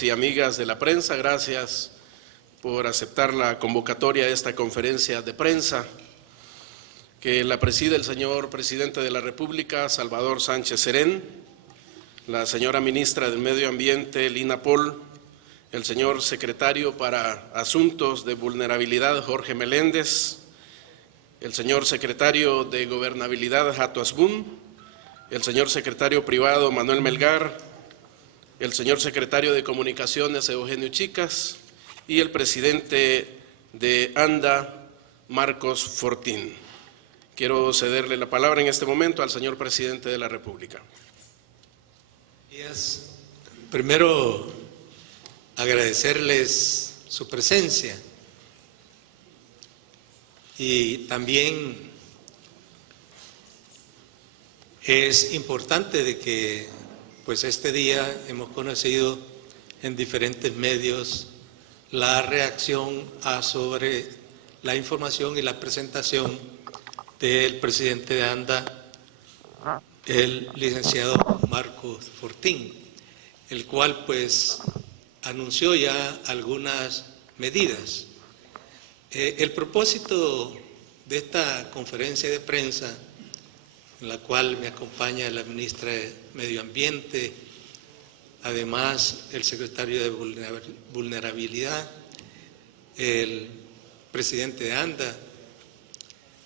amigos y amigas de la prensa, gracias por aceptar la convocatoria a esta conferencia de prensa que la preside el señor Presidente de la República, Salvador Sánchez Serén, la señora Ministra del Medio Ambiente, Lina Pol, el señor Secretario para Asuntos de Vulnerabilidad, Jorge Meléndez, el señor Secretario de Gobernabilidad, Hato Asbun, el señor Secretario Privado, Manuel Melgar, el señor Secretario de Comunicaciones, Eugenio Chicas, y el Presidente de ANDA, Marcos Fortín. Quiero cederle la palabra en este momento al señor Presidente de la República. Primero, agradecerles su presencia y también es importante de que pues este día hemos conocido en diferentes medios la reacción sobre la información y la presentación del presidente de ANDA, el licenciado Marcos Fortín, el cual pues anunció ya algunas medidas. El propósito de esta conferencia de prensa, en la cual me acompaña la ministra de Medio Ambiente, además el secretario de Vulnerabilidad, el presidente de ANDA,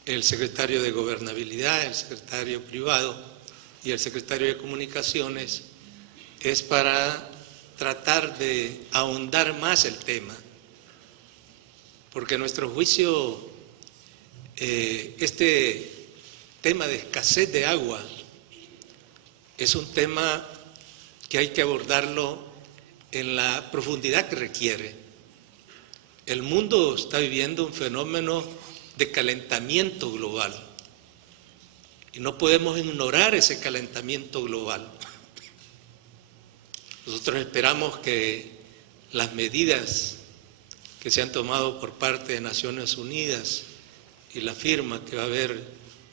el secretario de Gobernabilidad, el secretario privado y el secretario de Comunicaciones, es para tratar de ahondar más el tema, porque a nuestro juicio este tema de escasez de agua es un tema que hay que abordarlo en la profundidad que requiere. El mundo está viviendo un fenómeno de calentamiento global y no podemos ignorar ese calentamiento global. Nosotros esperamos que las medidas que se han tomado por parte de Naciones Unidas y la firma que va a haber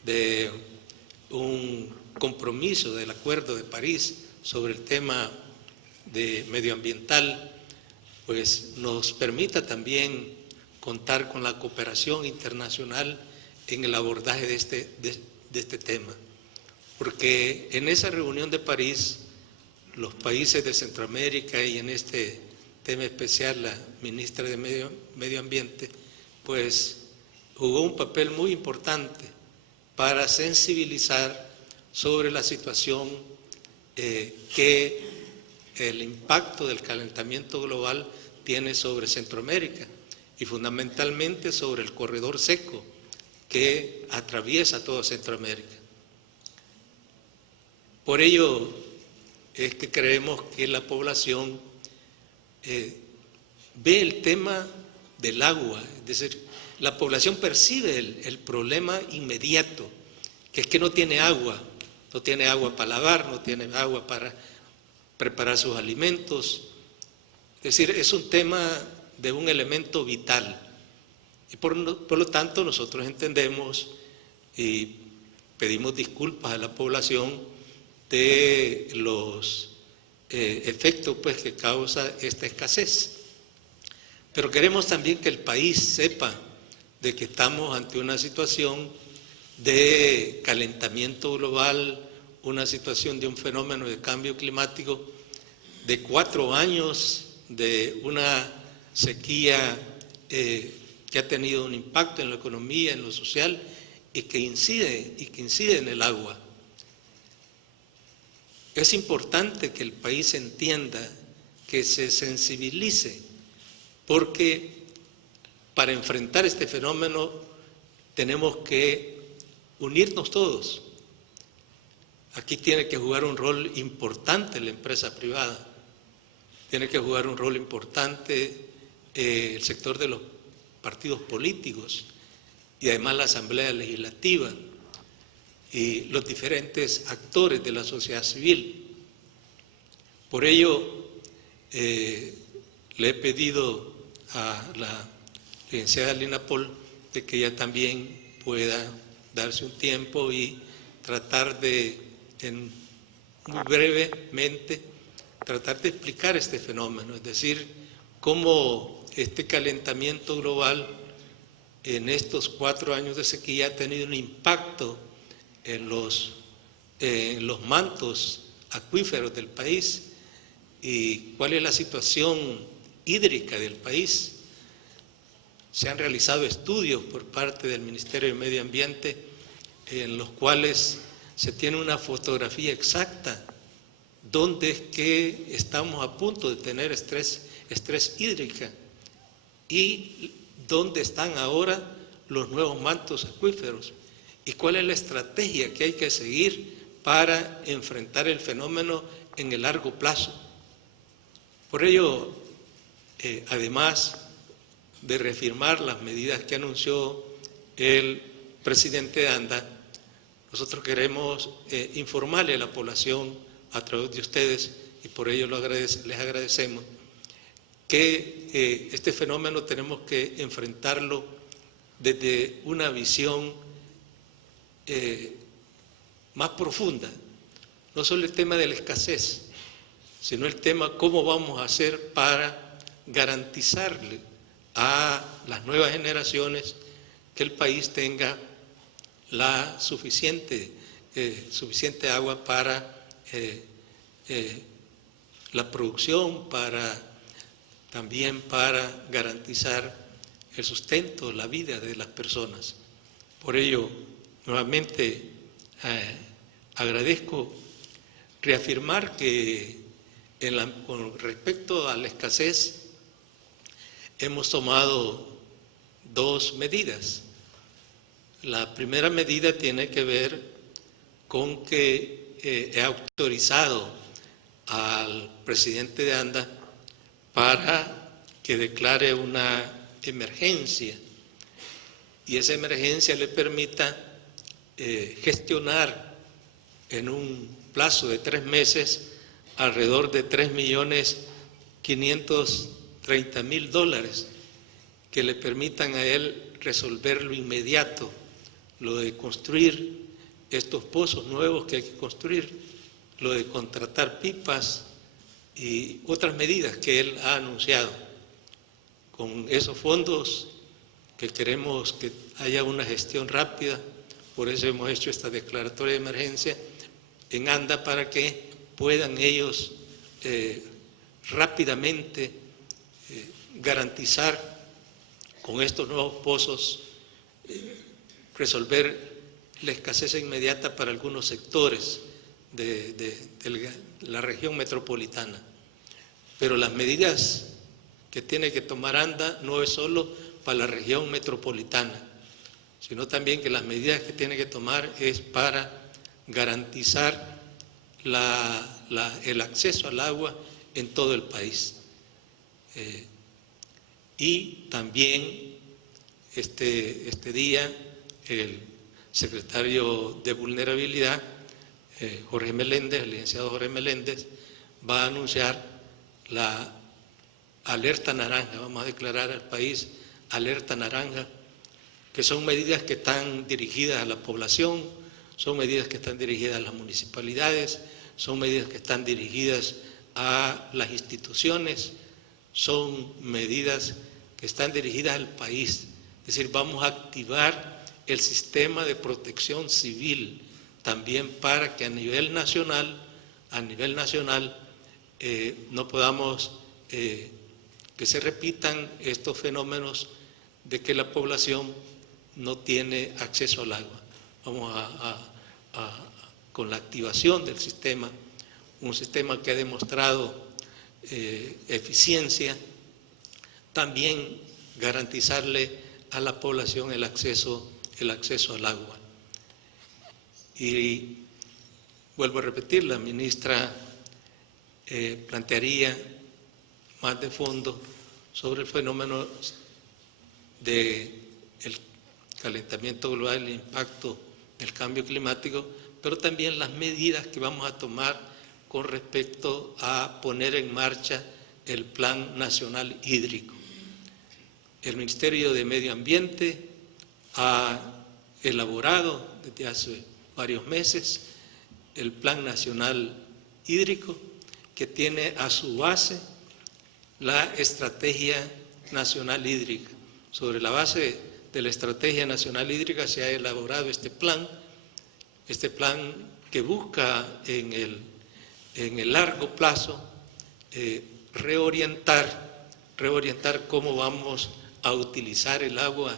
de un compromiso del Acuerdo de París sobre el tema de medioambiental, pues nos permita también contar con la cooperación internacional en el abordaje de este tema. Porque en esa reunión de París, los países de Centroamérica y en este tema especial la ministra de Medio Ambiente, pues jugó un papel muy importante para sensibilizar sobre la situación que el impacto del calentamiento global tiene sobre Centroamérica y fundamentalmente sobre el corredor seco que atraviesa toda Centroamérica. Por ello es que creemos que la población ve el tema del agua, es decir, la población percibe el problema inmediato, que es que no tiene agua para lavar, no tiene agua para preparar sus alimentos. Es decir, es un tema de un elemento vital. Y por lo tanto nosotros entendemos y pedimos disculpas a la población de los efectos pues, que causa esta escasez. Pero queremos también que el país sepa de que estamos ante una situación de calentamiento global, una situación de un fenómeno de cambio climático, de 4 años de una sequía que ha tenido un impacto en la economía, en lo social y que incide en el agua. Es importante que el país entienda, que se sensibilice, porque para enfrentar este fenómeno tenemos que unirnos todos. Aquí tiene que jugar un rol importante la empresa privada, tiene que jugar un rol importante el sector de los partidos políticos y además la Asamblea Legislativa y los diferentes actores de la sociedad civil. Por ello, le he pedido a la licenciada Lina Pol de que ella también pueda darse un tiempo y tratar de, muy brevemente, tratar de explicar este fenómeno, es decir, cómo este calentamiento global en estos 4 años de sequía ha tenido un impacto en los mantos acuíferos del país y cuál es la situación hídrica del país. Se han realizado estudios por parte del Ministerio de Medio Ambiente en los cuales se tiene una fotografía exacta donde es que estamos a punto de tener estrés hídrica y dónde están ahora los nuevos mantos acuíferos y cuál es la estrategia que hay que seguir para enfrentar el fenómeno en el largo plazo. Por ello, además de reafirmar las medidas que anunció el presidente de ANDA, nosotros queremos informarle a la población a través de ustedes, y por ello les agradecemos, que este fenómeno tenemos que enfrentarlo desde una visión más profunda, no solo el tema de la escasez, sino el tema cómo vamos a hacer para garantizarle a las nuevas generaciones que el país tenga la suficiente agua para la producción, también para garantizar el sustento, la vida de las personas. Por ello, nuevamente agradezco reafirmar que con respecto a la escasez hemos tomado 2 medidas. La primera medida tiene que ver con que he autorizado al presidente de ANDA para que declare una emergencia y esa emergencia le permita gestionar en un plazo de 3 meses alrededor de $3.530.000 que le permitan a él resolver lo inmediato, lo de construir estos pozos nuevos que hay que construir, lo de contratar pipas y otras medidas que él ha anunciado. Con esos fondos que queremos que haya una gestión rápida, por eso hemos hecho esta declaratoria de emergencia en ANDA para que puedan ellos rápidamente garantizar con estos nuevos pozos resolver la escasez inmediata para algunos sectores de la región metropolitana. Pero las medidas que tiene que tomar ANDA no es solo para la región metropolitana, sino también que las medidas que tiene que tomar es para garantizar el acceso al agua en todo el país. Y también este día el secretario de Vulnerabilidad, Jorge Meléndez, el licenciado Jorge Meléndez, va a anunciar la alerta naranja, vamos a declarar al país alerta naranja, que son medidas que están dirigidas a la población, son medidas que están dirigidas a las municipalidades, son medidas que están dirigidas a las instituciones, son medidas que están dirigidas al país. Es decir, vamos a activar el sistema de protección civil también para que a nivel nacional no podamos que se repitan estos fenómenos de que la población no tiene acceso al agua. Vamos con la activación del sistema, un sistema que ha demostrado eficiencia, también garantizarle a la población el acceso al agua. Y vuelvo a repetir, la ministra plantearía más de fondo sobre el fenómeno del calentamiento global, el impacto del cambio climático, pero también las medidas que vamos a tomar con respecto a poner en marcha el Plan Nacional Hídrico. El Ministerio de Medio Ambiente ha elaborado desde hace varios meses el Plan Nacional Hídrico que tiene a su base la Estrategia Nacional Hídrica. Sobre la base de la Estrategia Nacional Hídrica se ha elaborado este plan que busca en el largo plazo reorientar cómo vamos a utilizar el agua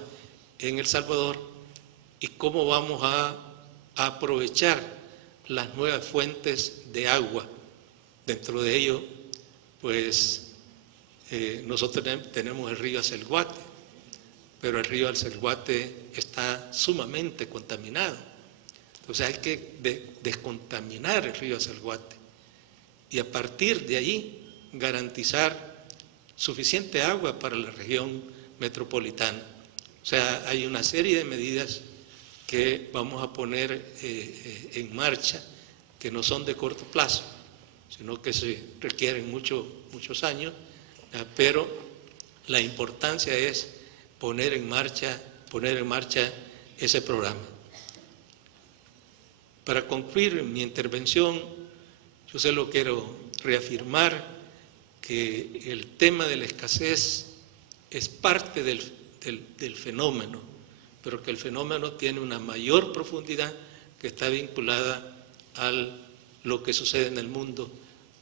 en El Salvador y cómo vamos a aprovechar las nuevas fuentes de agua. Dentro de ello, pues, nosotros tenemos el río Acelguate, pero el río Acelguate está sumamente contaminado. Entonces hay que descontaminar el río Acelguate y a partir de allí garantizar suficiente agua para la región metropolitana. O sea, hay una serie de medidas que vamos a poner en marcha que no son de corto plazo, sino que se requieren muchos años, pero la importancia es poner en marcha ese programa. Para concluir mi intervención, yo solo quiero reafirmar que el tema de la escasez es parte del fenómeno, pero que el fenómeno tiene una mayor profundidad que está vinculada a lo que sucede en el mundo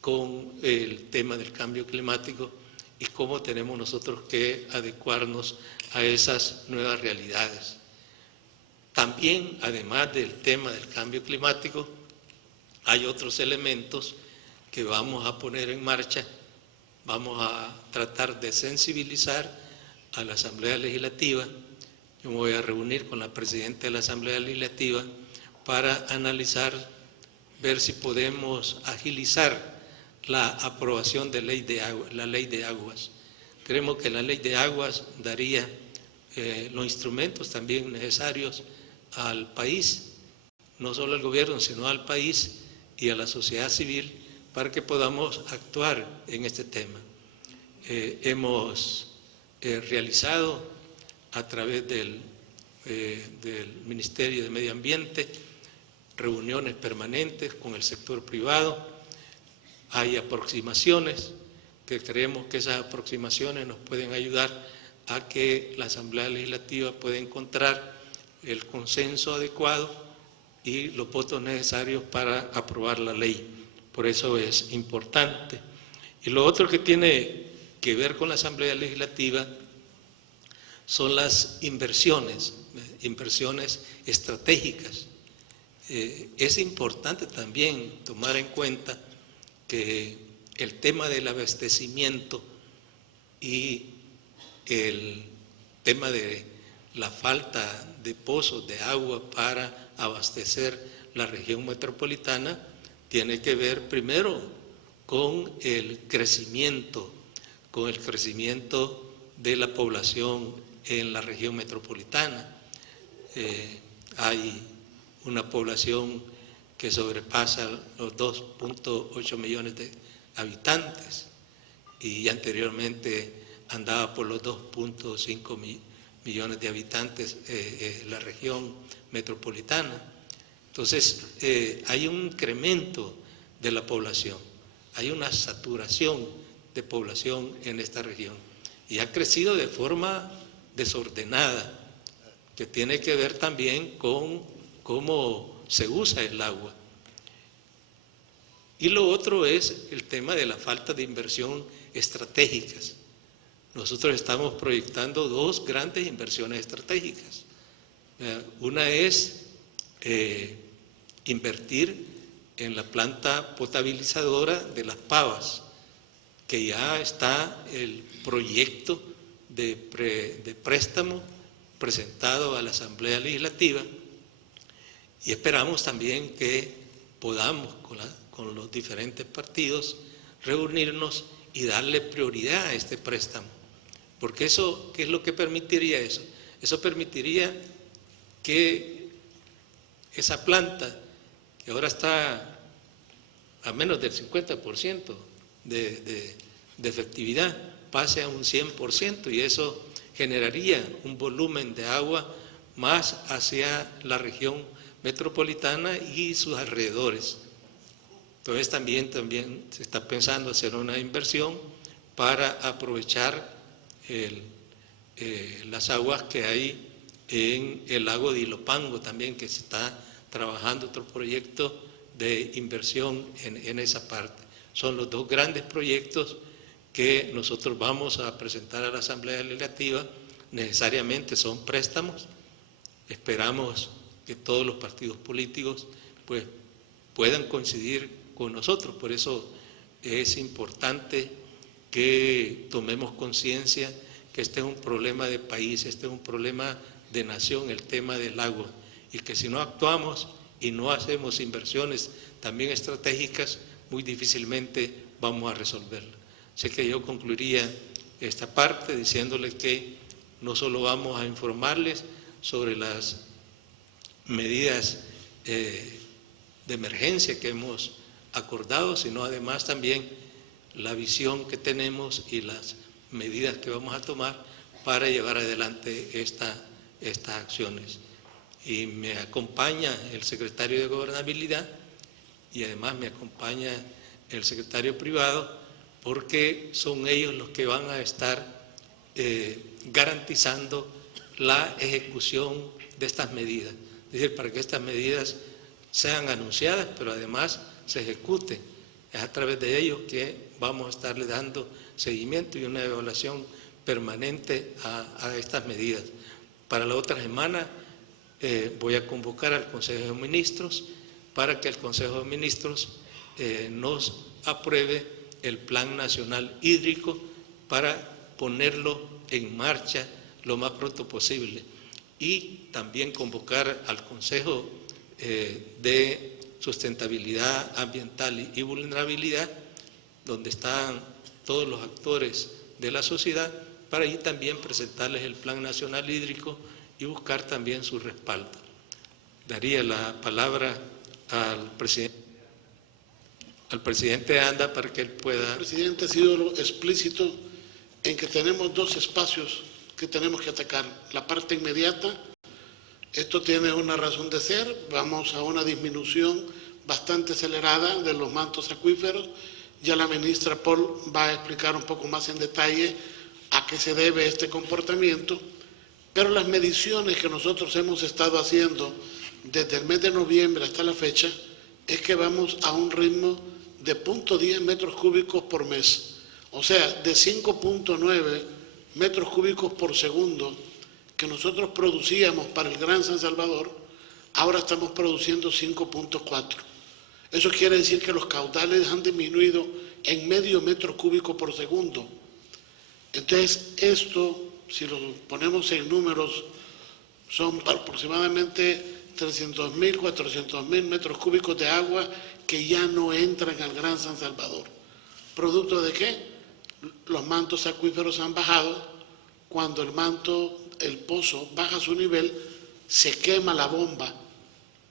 con el tema del cambio climático y cómo tenemos nosotros que adecuarnos a esas nuevas realidades. También, además del tema del cambio climático, hay otros elementos que vamos a poner en marcha. Vamos a tratar de sensibilizar a la Asamblea Legislativa. Yo me voy a reunir con la Presidenta de la Asamblea Legislativa para analizar, ver si podemos agilizar la aprobación de la ley de aguas. Creemos que la ley de aguas daría los instrumentos también necesarios al país, no solo al gobierno, sino al país y a la sociedad civil para que podamos actuar en este tema. Hemos realizado a través del Ministerio de Medio Ambiente reuniones permanentes con el sector privado. Hay aproximaciones que creemos que esas aproximaciones nos pueden ayudar a que la Asamblea Legislativa pueda encontrar el consenso adecuado y los votos necesarios para aprobar la ley. Por eso es importante. Y lo otro que tiene que ver con la Asamblea Legislativa son las inversiones estratégicas. Es importante también tomar en cuenta que el tema del abastecimiento y el tema de la falta de pozos de agua para abastecer la región metropolitana tiene que ver primero con el crecimiento de la población en la región metropolitana. Hay una población que sobrepasa los 2.8 millones de habitantes y anteriormente andaba por los 2.5 millones de habitantes la región metropolitana. Entonces, hay un incremento de la población, hay una saturación de población en esta región y ha crecido de forma desordenada, que tiene que ver también con cómo se usa el agua. Y lo otro es el tema de la falta de inversión estratégicas. Nosotros estamos proyectando dos grandes inversiones estratégicas. Una es invertir en la planta potabilizadora de Las Pavas, que ya está el proyecto de préstamo presentado a la Asamblea Legislativa y esperamos también que podamos con los diferentes partidos reunirnos y darle prioridad a este préstamo. Porque eso, ¿qué es lo que permitiría eso? Eso permitiría que esa planta, que ahora está a menos del 50% de efectividad, pase a un 100% y eso generaría un volumen de agua más hacia la región metropolitana y sus alrededores. Entonces también se está pensando hacer una inversión para aprovechar las aguas que hay en el lago de Ilopango también, que se está trabajando otro proyecto de inversión en esa parte. Son los dos grandes proyectos que nosotros vamos a presentar a la Asamblea Legislativa. Necesariamente son préstamos. Esperamos que todos los partidos políticos pues, puedan coincidir con nosotros. Por eso es importante que tomemos conciencia que este es un problema de país, este es un problema de nación, el tema del agua, y que si no actuamos y no hacemos inversiones también estratégicas, muy difícilmente vamos a resolverlo. Así que yo concluiría esta parte diciéndoles que no solo vamos a informarles sobre las medidas de emergencia que hemos acordado, sino además también la visión que tenemos y las medidas que vamos a tomar para llevar adelante estas acciones. Y me acompaña el secretario de Gobernabilidad y además me acompaña el secretario privado, porque son ellos los que van a estar garantizando la ejecución de estas medidas. Es decir, para que estas medidas sean anunciadas, pero además se ejecuten. Es a través de ellos que vamos a estarle dando seguimiento y una evaluación permanente a estas medidas. Para la otra semana voy a convocar al Consejo de Ministros para que el Consejo de Ministros nos apruebe el Plan Nacional Hídrico para ponerlo en marcha lo más pronto posible. Y también convocar al Consejo de Sustentabilidad Ambiental y Vulnerabilidad, donde están todos los actores de la sociedad, para ahí también presentarles el Plan Nacional Hídrico y buscar también su respaldo. Daría la palabra al presidente ANDA para que él pueda... El presidente ha sido explícito en que tenemos dos espacios que tenemos que atacar. La parte inmediata, esto tiene una razón de ser, vamos a una disminución bastante acelerada de los mantos acuíferos. Ya la ministra Paul va a explicar un poco más en detalle a qué se debe este comportamiento, pero las mediciones que nosotros hemos estado haciendo desde el mes de noviembre hasta la fecha es que vamos a un ritmo de 0.10 metros cúbicos por mes, o sea, de 5.9 metros cúbicos por segundo que nosotros producíamos para el Gran San Salvador, ahora estamos produciendo 5.4. Eso quiere decir que los caudales han disminuido en medio metro cúbico por segundo. Entonces, esto, si lo ponemos en números, son aproximadamente 300.000, 400.000 metros cúbicos de agua que ya no entran al Gran San Salvador. ¿Producto de qué? Los mantos acuíferos han bajado. Cuando el pozo baja su nivel, se quema la bomba.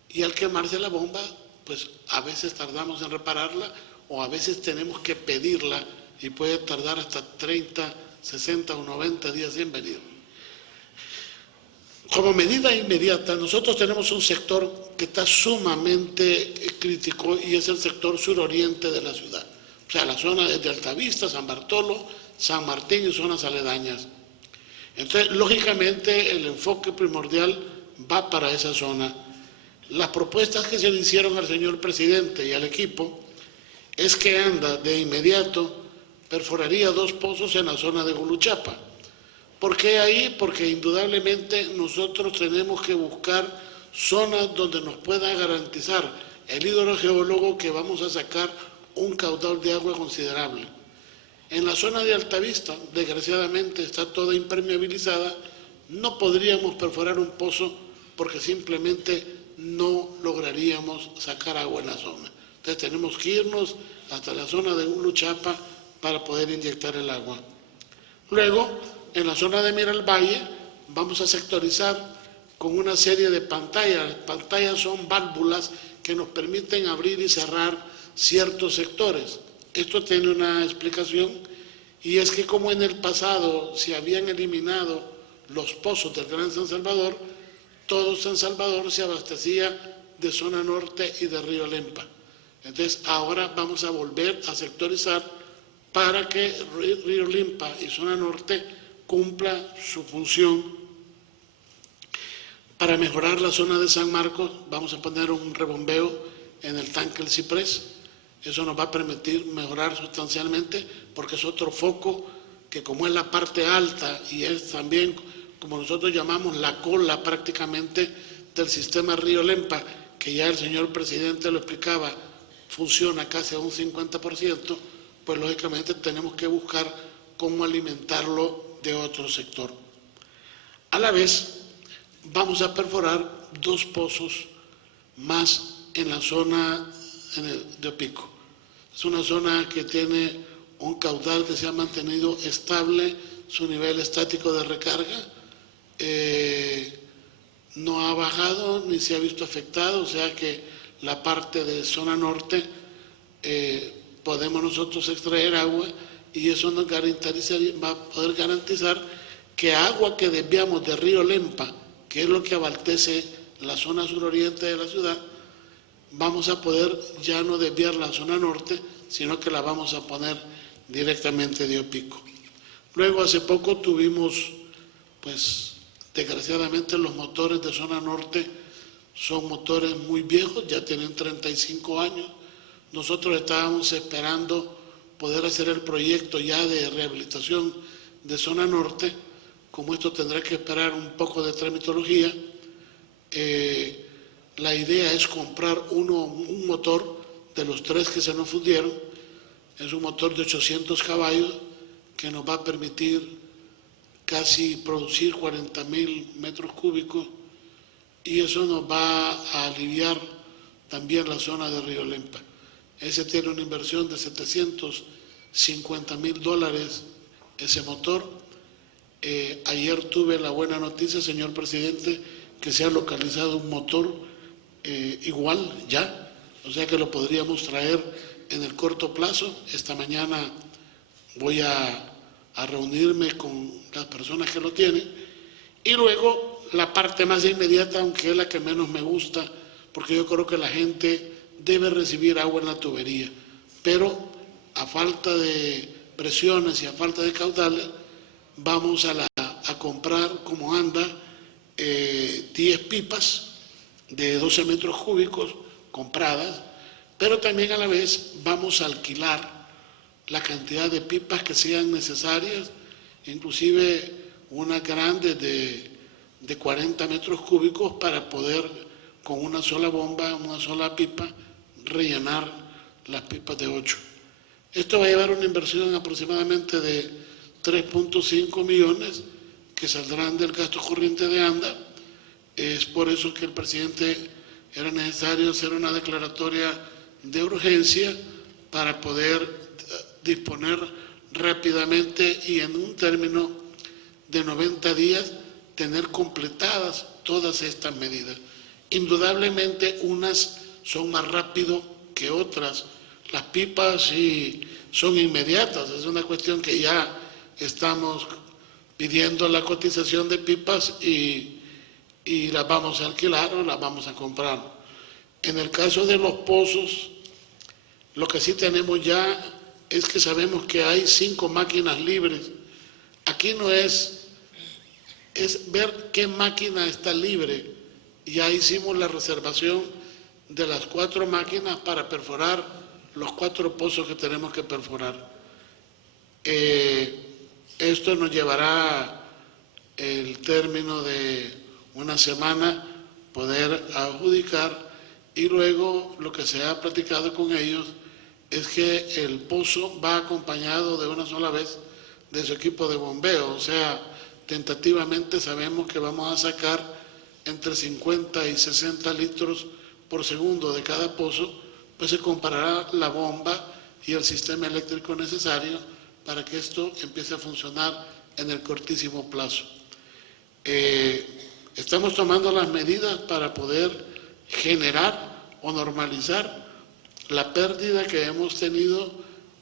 Y al quemarse la bomba, pues a veces tardamos en repararla o a veces tenemos que pedirla y puede tardar hasta 30, 60 o 90 días en venir. Como medida inmediata, nosotros tenemos un sector que está sumamente crítico y es el sector suroriente de la ciudad. O sea, la zona de Altavista, San Bartolo, San Martín y zonas aledañas. Entonces, lógicamente, el enfoque primordial va para esa zona. Las propuestas que se le hicieron al señor presidente y al equipo es que ANDA de inmediato perforaría 2 pozos en la zona de Guluchapa. ¿Por qué ahí? Porque indudablemente nosotros tenemos que buscar zonas donde nos pueda garantizar el hidrogeólogo que vamos a sacar un caudal de agua considerable. En la zona de Altavista, desgraciadamente, está toda impermeabilizada, no podríamos perforar un pozo porque simplemente no lograríamos sacar agua en la zona. Entonces tenemos que irnos hasta la zona de Guluchapa para poder inyectar el agua. Luego, en la zona de Miralvalle, vamos a sectorizar con una serie de pantallas. Pantallas son válvulas que nos permiten abrir y cerrar ciertos sectores. Esto tiene una explicación y es que como en el pasado se habían eliminado los pozos del Gran San Salvador, todo San Salvador se abastecía de zona norte y de Río Lempa. Entonces ahora vamos a volver a sectorizar para que Río Limpa y Zona Norte cumpla su función. Para mejorar la zona de San Marcos vamos a poner un rebombeo en el tanque El Ciprés. Eso nos va a permitir mejorar sustancialmente porque es otro foco que, como es la parte alta y es también, como nosotros llamamos, la cola prácticamente del sistema Río Lempa, que ya el señor presidente lo explicaba, funciona casi a un 50%, pues lógicamente tenemos que buscar cómo alimentarlo de otro sector. A la vez, vamos a perforar 2 pozos más en la zona de Opico. Es una zona que tiene un caudal que se ha mantenido estable, su nivel estático de recarga no ha bajado ni se ha visto afectado, o sea que la parte de zona norte podemos nosotros extraer agua y eso nos va a poder garantizar que agua que desviamos de Río Lempa, que es lo que abastece la zona suroriente de la ciudad, vamos a poder ya no desviar la zona norte, sino que la vamos a poner directamente de Opico. Luego, hace poco tuvimos, pues, desgraciadamente los motores de zona norte son motores muy viejos, ya tienen 35 años. Nosotros estábamos esperando poder hacer el proyecto ya de rehabilitación de zona norte, como esto tendrá que esperar un poco de tramitología. La idea es comprar un motor de los 3 que se nos fundieron. Es un motor de 800 caballos que nos va a permitir casi producir 40.000 metros cúbicos y eso nos va a aliviar también la zona de Río Lempa. Ese tiene una inversión de $750.000 ese motor. Ayer tuve la buena noticia, señor presidente, que se ha localizado un motor igual ya, o sea que lo podríamos traer en el corto plazo. Esta mañana voy a reunirme con las personas que lo tienen. Y luego la parte más inmediata, aunque es la que menos me gusta, porque yo creo que la gente debe recibir agua en la tubería, pero a falta de presiones y a falta de caudales, vamos a comprar, como anda, 10 pipas de 12 metros cúbicos compradas, pero también a la vez vamos a alquilar la cantidad de pipas que sean necesarias, inclusive unas grandes de 40 metros cúbicos para poder con una sola bomba, una sola pipa, rellenar las pipas de 8. Esto va a llevar una inversión aproximadamente de 3.5 millones que saldrán del gasto corriente de ANDA. Es por eso que el presidente era necesario hacer una declaratoria de urgencia para poder disponer rápidamente y en un término de 90 días tener completadas todas estas medidas. Indudablemente unas son más rápido que otras. Las pipas sí son inmediatas, es una cuestión que ya estamos pidiendo la cotización de pipas y las vamos a alquilar o las vamos a comprar. En el caso de los pozos, lo que sí tenemos ya es que sabemos que hay 5 máquinas libres. Aquí no es ver qué máquina está libre. Ya hicimos la reservación de las 4 máquinas para perforar los 4 pozos que tenemos que perforar. Esto nos llevará el término de una semana poder adjudicar y luego lo que se ha platicado con ellos es que el pozo va acompañado de una sola vez de su equipo de bombeo, o sea, tentativamente sabemos que vamos a sacar entre 50 y 60 litros por segundo de cada pozo, pues se comparará la bomba y el sistema eléctrico necesario para que esto empiece a funcionar en el cortísimo plazo. Estamos tomando las medidas para poder generar o normalizar la pérdida que hemos tenido,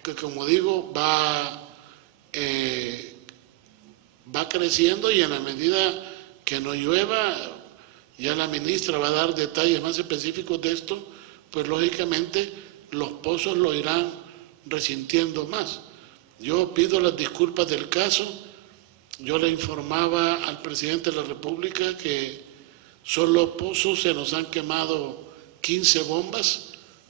que como digo va creciendo y en la medida que no llueva, ya la ministra va a dar detalles más específicos de esto, pues lógicamente los pozos lo irán resintiendo más. Yo pido las disculpas del caso. Yo le informaba al presidente de la República que solo pozos se nos han quemado 15 bombas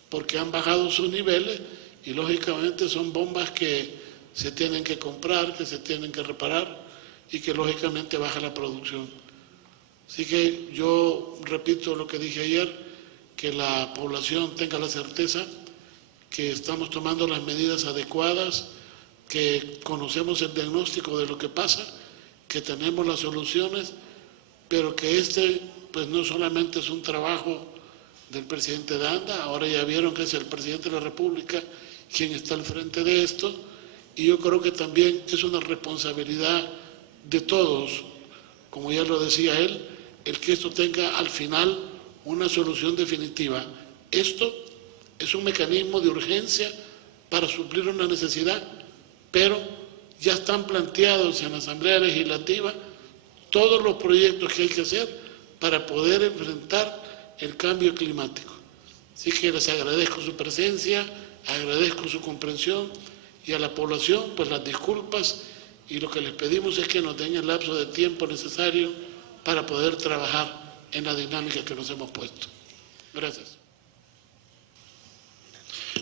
porque han bajado sus niveles y lógicamente son bombas que se tienen que comprar, que se tienen que reparar y que lógicamente baja la producción. Así que yo repito lo que dije ayer, que la población tenga la certeza que estamos tomando las medidas adecuadas, que conocemos el diagnóstico de lo que pasa, que tenemos las soluciones, pero que pues no solamente es un trabajo del presidente de ANDA, ahora ya vieron que es el presidente de la República quien está al frente de esto, y yo creo que también es una responsabilidad de todos, como ya lo decía él, el que esto tenga al final una solución definitiva. Esto es un mecanismo de urgencia para suplir una necesidad, pero ya están planteados en la Asamblea Legislativa todos los proyectos que hay que hacer para poder enfrentar el cambio climático. Así que les agradezco su presencia, agradezco su comprensión y a la población pues las disculpas, y lo que les pedimos es que nos den el lapso de tiempo necesario para poder trabajar en la dinámica que nos hemos puesto. Gracias.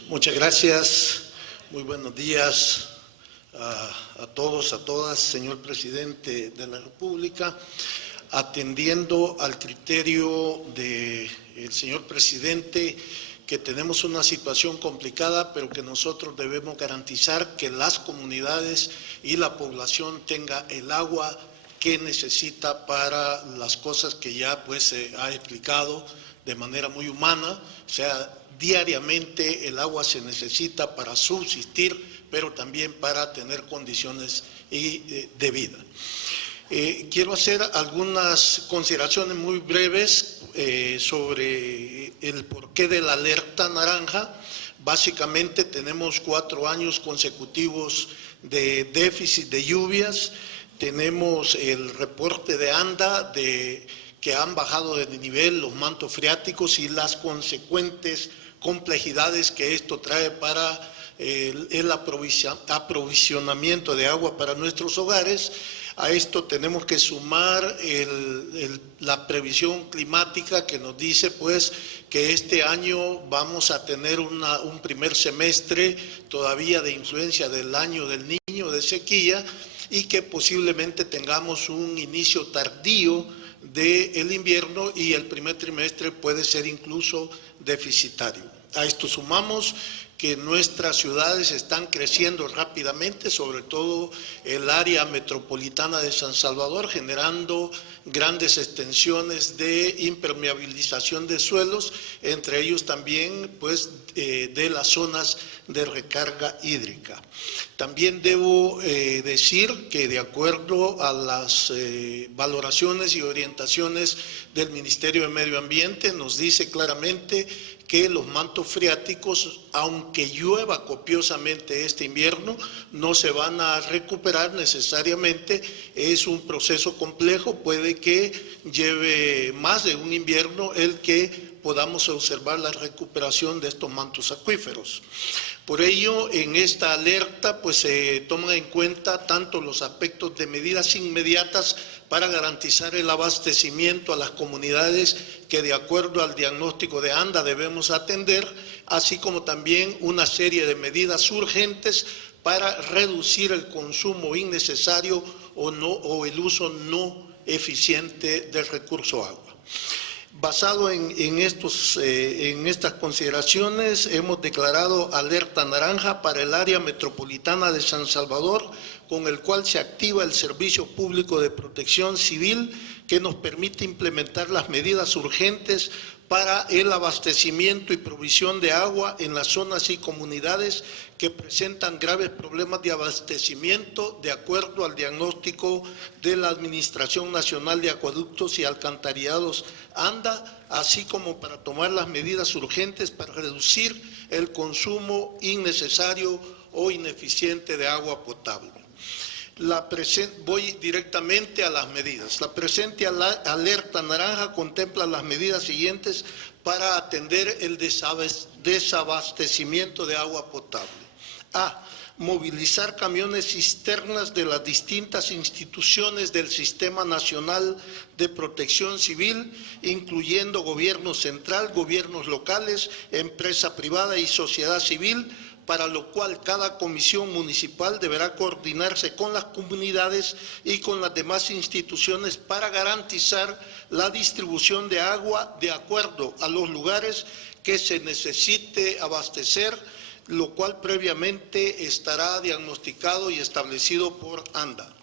Muchas gracias. Muy buenos días a todos, a todas, señor presidente de la República. Atendiendo al criterio del señor presidente, que tenemos una situación complicada, pero que nosotros debemos garantizar que las comunidades y la población tenga el agua que necesita para las cosas que ya pues se ha explicado de manera muy humana. O sea, diariamente el agua se necesita para subsistir, pero también para tener condiciones de vida. Quiero hacer algunas consideraciones muy breves sobre el porqué de la alerta naranja. Básicamente tenemos 4 años consecutivos de déficit de lluvias. Tenemos el reporte de ANDA que han bajado de nivel los mantos freáticos y las consecuentes complejidades que esto trae para el aprovisionamiento de agua para nuestros hogares. A esto tenemos que sumar la previsión climática que nos dice pues que este año vamos a tener un primer semestre todavía de influencia del año del Niño, de sequía, y que posiblemente tengamos un inicio tardío del invierno y el primer trimestre puede ser incluso deficitario. A esto sumamos que nuestras ciudades están creciendo rápidamente, sobre todo el área metropolitana de San Salvador, generando grandes extensiones de impermeabilización de suelos, entre ellos también pues de las zonas de recarga hídrica. También debo decir que de acuerdo a las valoraciones y orientaciones del Ministerio de Medio Ambiente, nos dice claramente que los mantos freáticos, aunque llueva copiosamente este invierno, no se van a recuperar necesariamente. Es un proceso complejo, puede que lleve más de un invierno el que podamos observar la recuperación de estos mantos acuíferos. Por ello, en esta alerta pues se toman en cuenta tanto los aspectos de medidas inmediatas para garantizar el abastecimiento a las comunidades que de acuerdo al diagnóstico de ANDA debemos atender, así como también una serie de medidas urgentes para reducir el consumo innecesario o el uso no eficiente del recurso agua. Basado en estas consideraciones, hemos declarado alerta naranja para el área metropolitana de San Salvador, con el cual se activa el Servicio Público de Protección Civil, que nos permite implementar las medidas urgentes para el abastecimiento y provisión de agua en las zonas y comunidades que presentan graves problemas de abastecimiento de acuerdo al diagnóstico de la Administración Nacional de Acueductos y Alcantarillados ANDA, así como para tomar las medidas urgentes para reducir el consumo innecesario o ineficiente de agua potable. Voy directamente a las medidas. La presente alerta naranja contempla las medidas siguientes para atender el desabastecimiento de agua potable. A. Movilizar camiones cisternas de las distintas instituciones del Sistema Nacional de Protección Civil, incluyendo gobierno central, gobiernos locales, empresa privada y sociedad civil, para lo cual cada comisión municipal deberá coordinarse con las comunidades y con las demás instituciones para garantizar la distribución de agua de acuerdo a los lugares que se necesite abastecer, lo cual previamente estará diagnosticado y establecido por ANDA.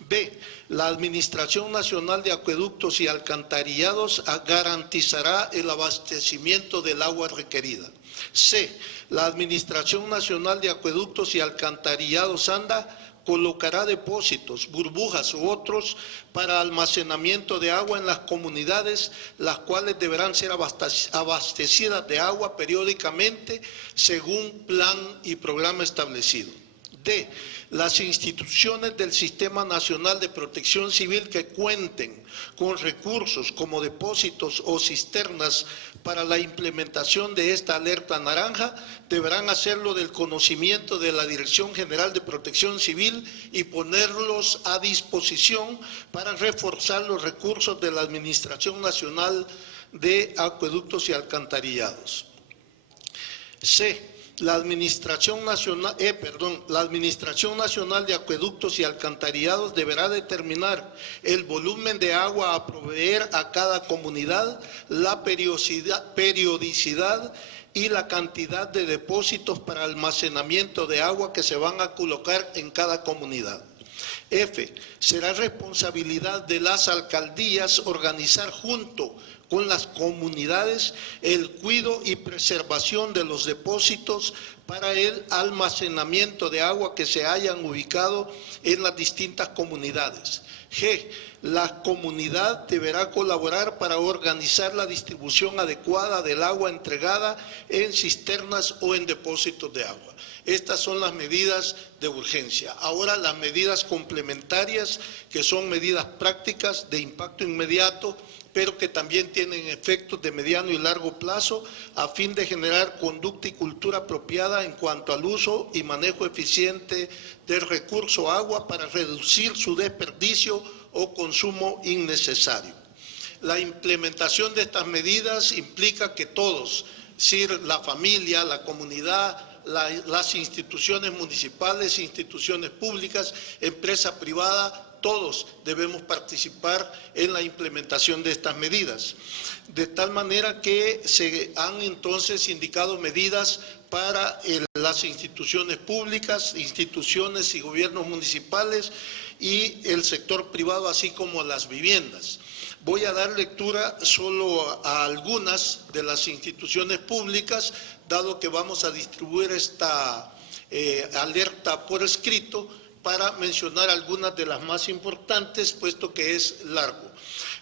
B. La Administración Nacional de Acueductos y Alcantarillados garantizará el abastecimiento del agua requerida. C. La Administración Nacional de Acueductos y Alcantarillados ANDA colocará depósitos, burbujas u otros para almacenamiento de agua en las comunidades, las cuales deberán ser abastecidas de agua periódicamente según plan y programa establecido. D. Las instituciones del Sistema Nacional de Protección Civil que cuenten con recursos como depósitos o cisternas para la implementación de esta alerta naranja deberán hacerlo del conocimiento de la Dirección General de Protección Civil y ponerlos a disposición para reforzar los recursos de la Administración Nacional de Acueductos y Alcantarillados. C. La Administración Nacional de Acueductos y Alcantarillados deberá determinar el volumen de agua a proveer a cada comunidad, la periodicidad y la cantidad de depósitos para almacenamiento de agua que se van a colocar en cada comunidad. F. Será responsabilidad de las alcaldías organizar junto con las comunidades el cuidado y preservación de los depósitos para el almacenamiento de agua que se hayan ubicado en las distintas comunidades. G. La comunidad deberá colaborar para organizar la distribución adecuada del agua entregada en cisternas o en depósitos de agua. Estas son las medidas de urgencia. Ahora las medidas complementarias, que son medidas prácticas de impacto inmediato, pero que también tienen efectos de mediano y largo plazo a fin de generar conducta y cultura apropiada en cuanto al uso y manejo eficiente del recurso agua para reducir su desperdicio o consumo innecesario. La implementación de estas medidas implica que todos, es decir, la familia, la comunidad, las instituciones municipales, instituciones públicas, empresa privada, todos debemos participar en la implementación de estas medidas. De tal manera que se han entonces indicado medidas para las instituciones públicas, instituciones y gobiernos municipales y el sector privado, así como las viviendas. Voy a dar lectura solo a algunas de las instituciones públicas, dado que vamos a distribuir esta alerta por escrito, para mencionar algunas de las más importantes, puesto que es largo.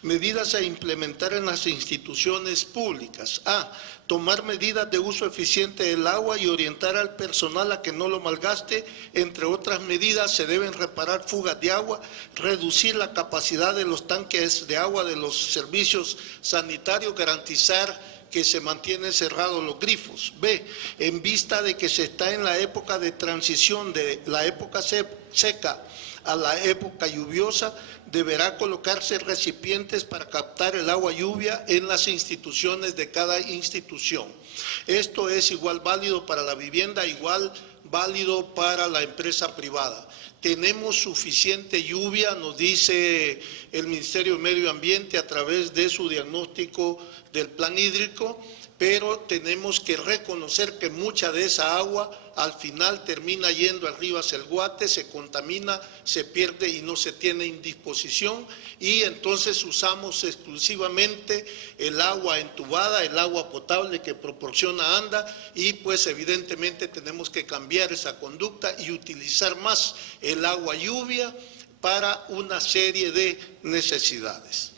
Medidas a implementar en las instituciones públicas. A. Tomar medidas de uso eficiente del agua y orientar al personal a que no lo malgaste. Entre otras medidas, se deben reparar fugas de agua, reducir la capacidad de los tanques de agua de los servicios sanitarios, garantizar que se mantienen cerrados los grifos. B. En vista de que se está en la época de transición de la época seca a la época lluviosa, deberá colocarse recipientes para captar el agua lluvia en las instituciones de cada institución. Esto es igual válido para la vivienda, igual válido para la empresa privada. Tenemos suficiente lluvia, nos dice el Ministerio de Medio Ambiente a través de su diagnóstico del plan hídrico, pero tenemos que reconocer que mucha de esa agua al final termina yendo arriba hacia el Guate, se contamina, se pierde y no se tiene en disposición, y entonces usamos exclusivamente el agua entubada, el agua potable que proporciona ANDA, y pues evidentemente tenemos que cambiar esa conducta y utilizar más el agua lluvia para una serie de necesidades.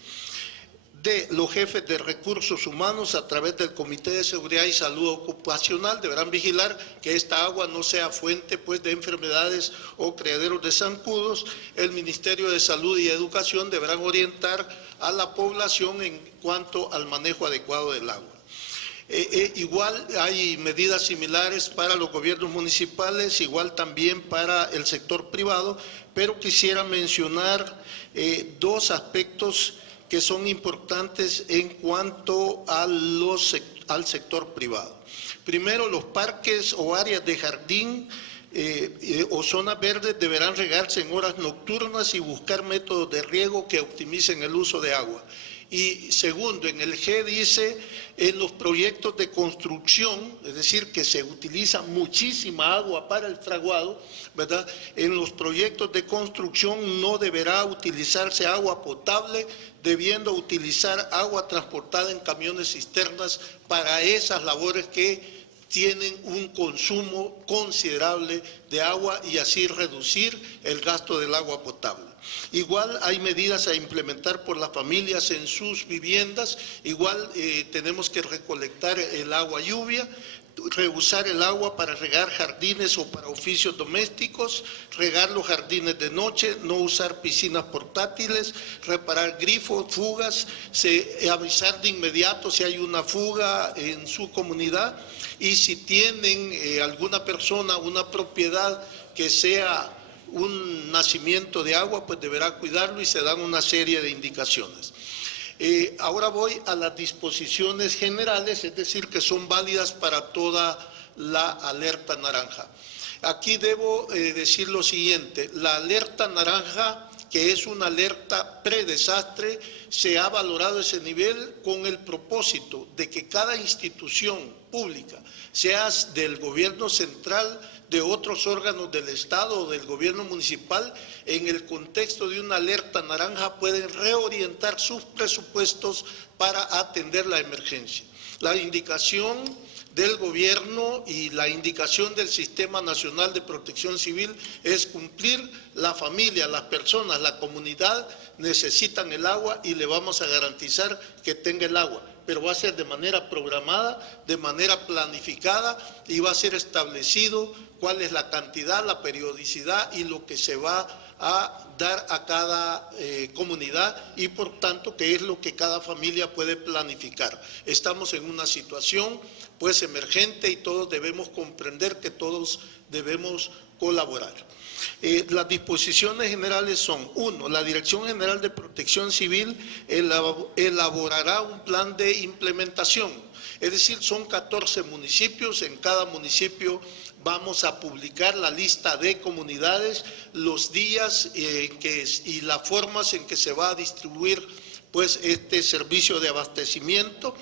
D. Los jefes de recursos humanos a través del Comité de Seguridad y Salud Ocupacional deberán vigilar que esta agua no sea fuente pues de enfermedades o criaderos de zancudos. El Ministerio de Salud y Educación deberán orientar a la población en cuanto al manejo adecuado del agua. Igual hay medidas similares para los gobiernos municipales, igual también para el sector privado, pero quisiera mencionar dos aspectos que son importantes en cuanto a al sector privado. Primero, los parques o áreas de jardín o zonas verdes deberán regarse en horas nocturnas y buscar métodos de riego que optimicen el uso de agua. Y segundo, en el G dice, en los proyectos de construcción, es decir, que se utiliza muchísima agua para el fraguado, ¿verdad? En los proyectos de construcción no deberá utilizarse agua potable, debiendo utilizar agua transportada en camiones cisternas para esas labores que tienen un consumo considerable de agua y así reducir el gasto del agua potable. Igual hay medidas a implementar por las familias en sus viviendas, igual tenemos que recolectar el agua lluvia, reusar el agua para regar jardines o para oficios domésticos, regar los jardines de noche, no usar piscinas portátiles, reparar grifos, fugas, avisar de inmediato si hay una fuga en su comunidad y si tienen alguna persona, una propiedad que sea un nacimiento de agua, pues deberá cuidarlo y se dan una serie de indicaciones. Ahora voy a las disposiciones generales, es decir, que son válidas para toda la alerta naranja. Aquí debo decir lo siguiente, la alerta naranja, que es una alerta predesastre, se ha valorado ese nivel con el propósito de que cada institución pública, sea del gobierno central, de otros órganos del Estado o del gobierno municipal, en el contexto de una alerta naranja pueden reorientar sus presupuestos para atender la emergencia. La indicación del gobierno y la indicación del Sistema Nacional de Protección Civil es cumplir. La familia, las personas, la comunidad necesitan el agua y le vamos a garantizar que tenga el agua, pero va a ser de manera programada, de manera planificada y va a ser establecido cuál es la cantidad, la periodicidad y lo que se va a dar a cada comunidad y por tanto qué es lo que cada familia puede planificar. Estamos en una situación pues emergente y todos debemos comprender que todos debemos colaborar. Las disposiciones generales son: 1. La Dirección General de Protección Civil elaborará un plan de implementación, es decir, son 14 municipios, en cada municipio vamos a publicar la lista de comunidades, los días y las formas en que se va a distribuir pues este servicio de abastecimiento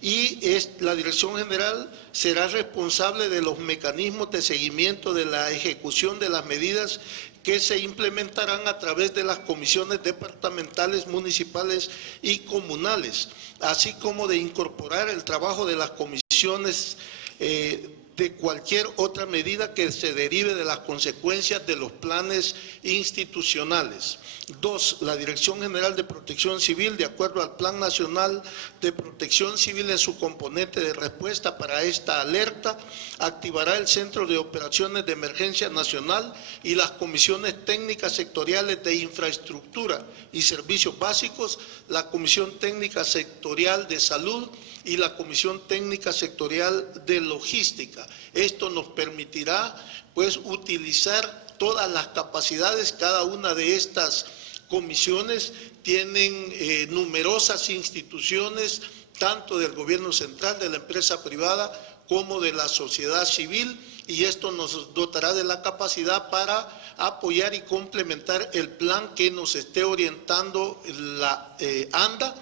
y la Dirección General será responsable de los mecanismos de seguimiento de la ejecución de las medidas que se implementarán a través de las comisiones departamentales, municipales y comunales, así como de incorporar el trabajo de las comisiones de cualquier otra medida que se derive de las consecuencias de los planes institucionales. 2. La Dirección General de Protección Civil, de acuerdo al Plan Nacional de Protección Civil en su componente de respuesta para esta alerta, activará el Centro de Operaciones de Emergencia Nacional y las comisiones técnicas sectoriales de infraestructura y servicios básicos, la Comisión Técnica Sectorial de Salud y la Comisión Técnica Sectorial de Logística. Esto nos permitirá pues utilizar todas las capacidades. Cada una de estas comisiones tienen numerosas instituciones, tanto del gobierno central, de la empresa privada, como de la sociedad civil, y esto nos dotará de la capacidad para apoyar y complementar el plan que nos esté orientando la ANDA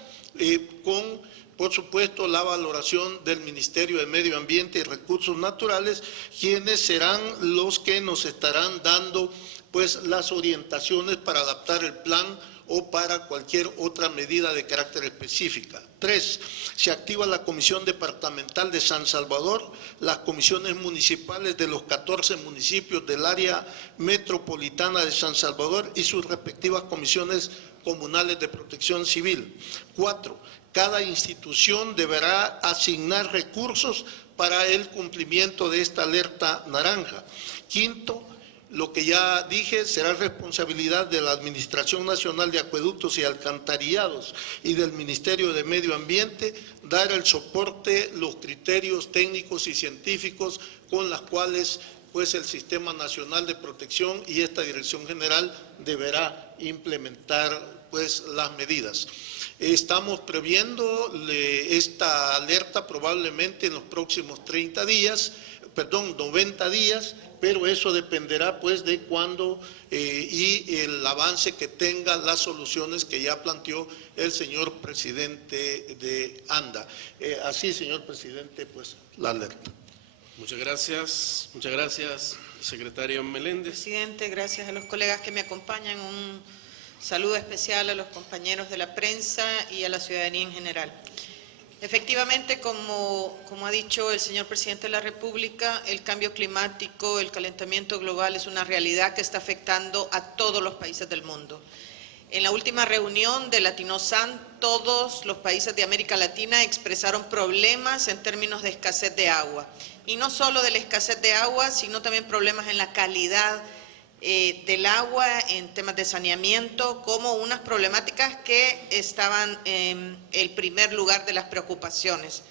con, por supuesto, la valoración del Ministerio de Medio Ambiente y Recursos Naturales, quienes serán los que nos estarán dando pues las orientaciones para adaptar el plan o para cualquier otra medida de carácter específica. 3. Se activa la Comisión Departamental de San Salvador, las comisiones municipales de los 14 municipios del área metropolitana de San Salvador y sus respectivas comisiones comunales de protección civil. 4. Cada institución deberá asignar recursos para el cumplimiento de esta alerta naranja. 5. lo que ya dije, será responsabilidad de la Administración Nacional de Acueductos y Alcantarillados y del Ministerio de Medio Ambiente dar el soporte, los criterios técnicos y científicos con los cuales pues el Sistema Nacional de Protección y esta Dirección General deberá implementar pues las medidas. Estamos previendo esta alerta probablemente en los próximos 90 días, pero eso dependerá pues de cuándo y el avance que tengan las soluciones que ya planteó el señor presidente de ANDA. Así, señor presidente, pues la alerta. Muchas gracias, secretario Meléndez. Presidente, gracias a los colegas que me acompañan. Un saludo especial a los compañeros de la prensa y a la ciudadanía en general. Efectivamente, como ha dicho el señor presidente de la República, el cambio climático, el calentamiento global es una realidad que está afectando a todos los países del mundo. En la última reunión de Latinosan, todos los países de América Latina expresaron problemas en términos de escasez de agua. Y no solo de la escasez de agua, sino también problemas en la calidad del agua, en temas de saneamiento, como unas problemáticas que estaban en el primer lugar de las preocupaciones.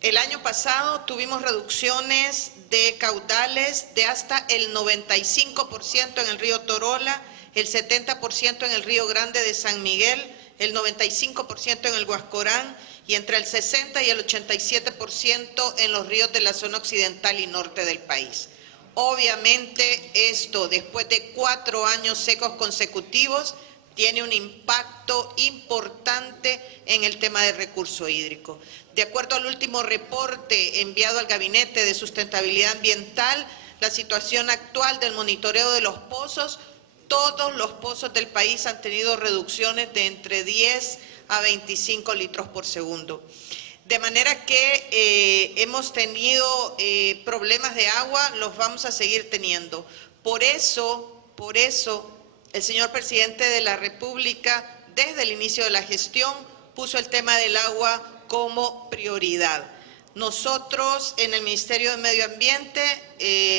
El año pasado tuvimos reducciones de caudales de hasta el 95% en el río Torola, el 70% en el río Grande de San Miguel, el 95% en el Huascorán y entre el 60 y el 87% en los ríos de la zona occidental y norte del país. Obviamente esto, después de 4 años secos consecutivos, tiene un impacto importante en el tema del recurso hídrico. De acuerdo al último reporte enviado al Gabinete de Sustentabilidad Ambiental, la situación actual del monitoreo de los pozos, todos los pozos del país han tenido reducciones de entre 10 a 25 litros por segundo. De manera que hemos tenido problemas de agua, los vamos a seguir teniendo. Por eso, el señor presidente de la República, desde el inicio de la gestión, puso el tema del agua como prioridad. Nosotros en el Ministerio de Medio Ambiente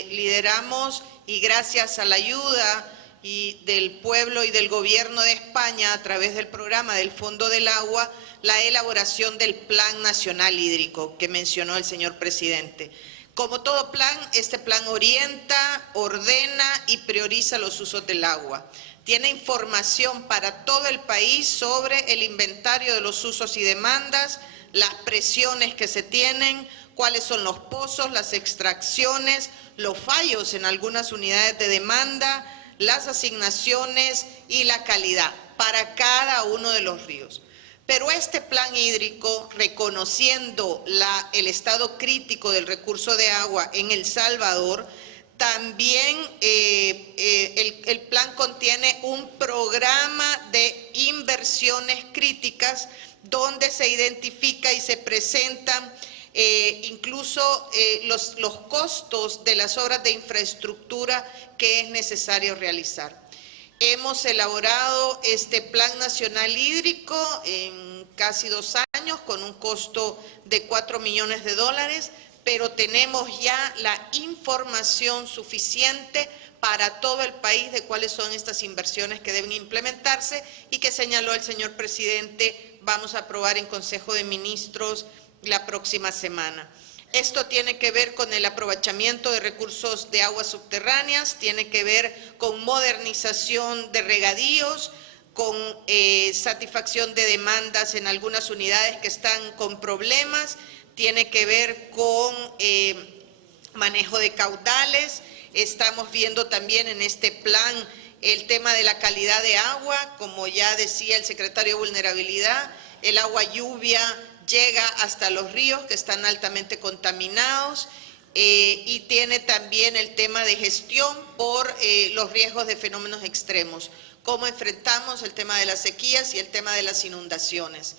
lideramos, y gracias a la ayuda y del pueblo y del gobierno de España a través del programa del Fondo del Agua, la elaboración del Plan Nacional Hídrico que mencionó el señor presidente. Como todo plan, este plan orienta, ordena y prioriza los usos del agua. Tiene información para todo el país sobre el inventario de los usos y demandas, las presiones que se tienen, cuáles son los pozos, las extracciones, los fallos en algunas unidades de demanda, las asignaciones y la calidad para cada uno de los ríos. Pero este plan hídrico, reconociendo el estado crítico del recurso de agua en El Salvador, también el plan contiene un programa de inversiones críticas donde se identifica y se presentan incluso los costos de las obras de infraestructura que es necesario realizar. Hemos elaborado este Plan Nacional Hídrico en casi 2 años con un costo de $4 millones, pero tenemos ya la información suficiente para todo el país de cuáles son estas inversiones que deben implementarse y que señaló el señor presidente, vamos a aprobar en Consejo de Ministros la próxima semana. Esto tiene que ver con el aprovechamiento de recursos de aguas subterráneas, tiene que ver con modernización de regadíos, con satisfacción de demandas en algunas unidades que están con problemas, tiene que ver con manejo de caudales. Estamos viendo también en este plan el tema de la calidad de agua, como ya decía el secretario de Vulnerabilidad, el agua lluvia llega hasta los ríos que están altamente contaminados y tiene también el tema de gestión por los riesgos de fenómenos extremos, cómo enfrentamos el tema de las sequías y el tema de las inundaciones.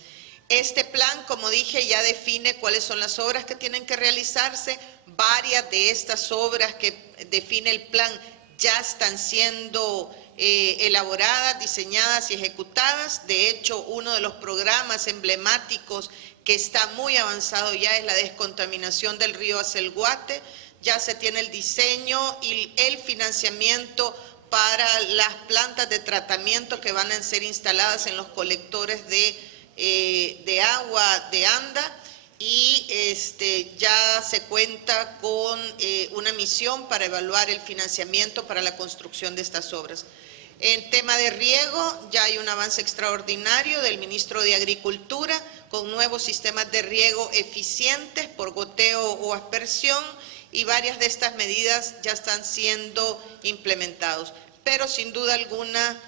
Este plan, como dije, ya define cuáles son las obras que tienen que realizarse. Varias de estas obras que define el plan ya están siendo elaboradas, diseñadas y ejecutadas. De hecho, uno de los programas emblemáticos que está muy avanzado ya es la descontaminación del río Acelguate. ya se tiene el diseño y el financiamiento para las plantas de tratamiento que van a ser instaladas en los colectores de agua de Anda, y ya se cuenta con una misión para evaluar el financiamiento para la construcción de estas obras. En tema de riego, ya hay un avance extraordinario del ministro de Agricultura con nuevos sistemas de riego eficientes por goteo o aspersión, y varias de estas medidas ya están siendo implementados. Pero sin duda alguna,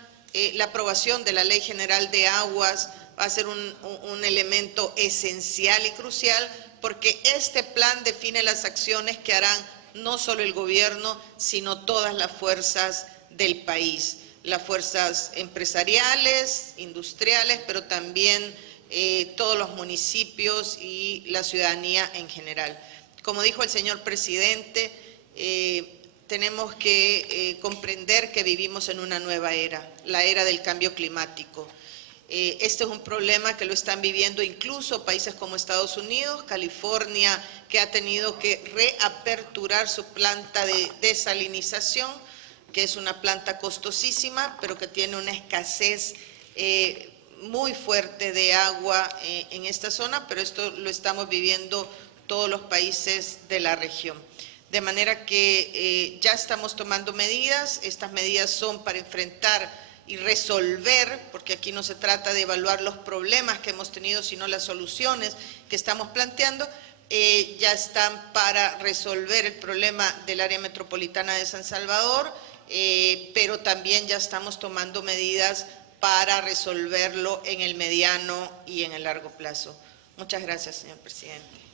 la aprobación de la Ley General de Aguas va a ser un elemento esencial y crucial, porque este plan define las acciones que harán no solo el gobierno, sino todas las fuerzas del país, las fuerzas empresariales, industriales, pero también todos los municipios y la ciudadanía en general. Como dijo el señor presidente, tenemos que comprender que vivimos en una nueva era, la era del cambio climático. Este es un problema que lo están viviendo incluso países como Estados Unidos, California, que ha tenido que reaperturar su planta de desalinización, que es una planta costosísima, pero que tiene una escasez muy fuerte de agua en esta zona, pero esto lo estamos viviendo todos los países de la región. De manera que ya estamos tomando medidas. Estas medidas son para enfrentar y resolver, porque aquí no se trata de evaluar los problemas que hemos tenido, sino las soluciones que estamos planteando. Ya están para resolver el problema del área metropolitana de San Salvador, pero también ya estamos tomando medidas para resolverlo en el mediano y en el largo plazo. Muchas gracias, señor presidente.